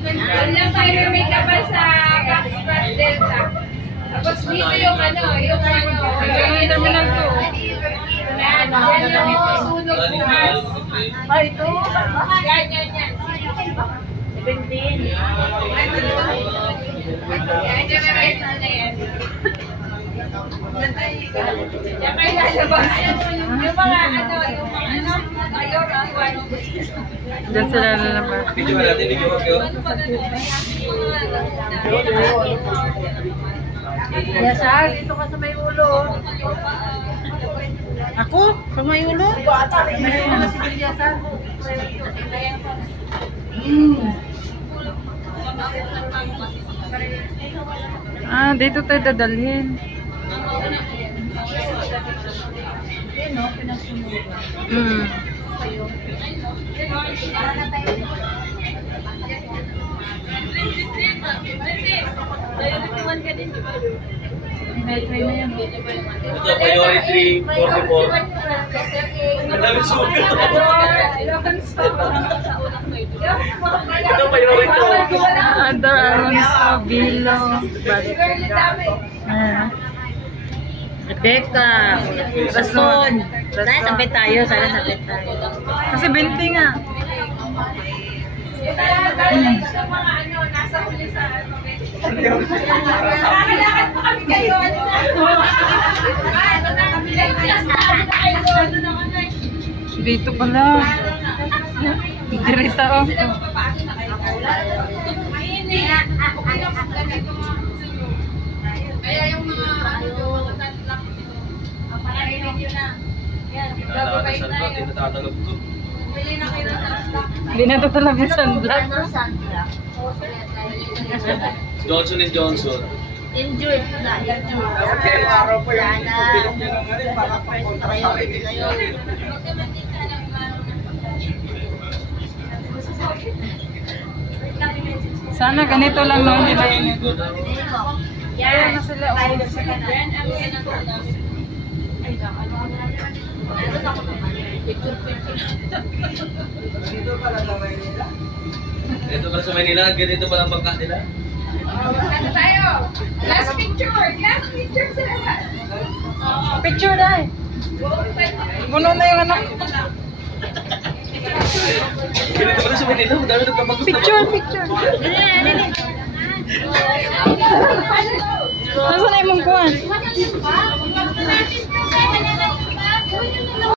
Doon lang tayo may kapal sa Backspat Delta. Tapos dito yung ano, yung terminal 2. Yan yung sunog bukas. Ay, ito. Yan. 17. Yan, generate na yan. Yan kayo lalabas. Yung mga ano, ayaw na iwan. Diyan sila lalabas. Video ka natin, video ka yun. Yasar, dito ka sa may ulo. Ako? Sa may ulo? May ulo si Yasar. Ah, dito tayo dadalhin. Ano, pinasunugan. May try na yan. Ito, priority 44. Ang dami sugat. Ito, priority 2. Other Alonso, Bilo, Rebecca, Rason. Sana sabay tayo, Kasi 20 nga. Sa mga ano, nasa uli sa ano. Nakakalakad pa kami kayo. Dito pala. Dirita oh. Kaya yung mga ano, yung mga tatlak dito. Paparainin nyo na. Yan, gagawin tayo. Tinatatalog ko. Bili na kayo ng tatlak. Hindi na ito talaga yung sunblock. Johnson & Johnson. Enjoy na. Okay, araw po yung Sana ganito lang no, nila yun. Yan. Na sila oh. Yan ang pinag-ulam. Ay, Dito pala sa Manila, ganito pala ang bangka nila. ano tayo? Last picture sa lahat. Picture dahil. Buno na yung anak. Ganito pala sa Manila, ang dami nagkabangka. Picture. Nasaan na yung mungkuhan?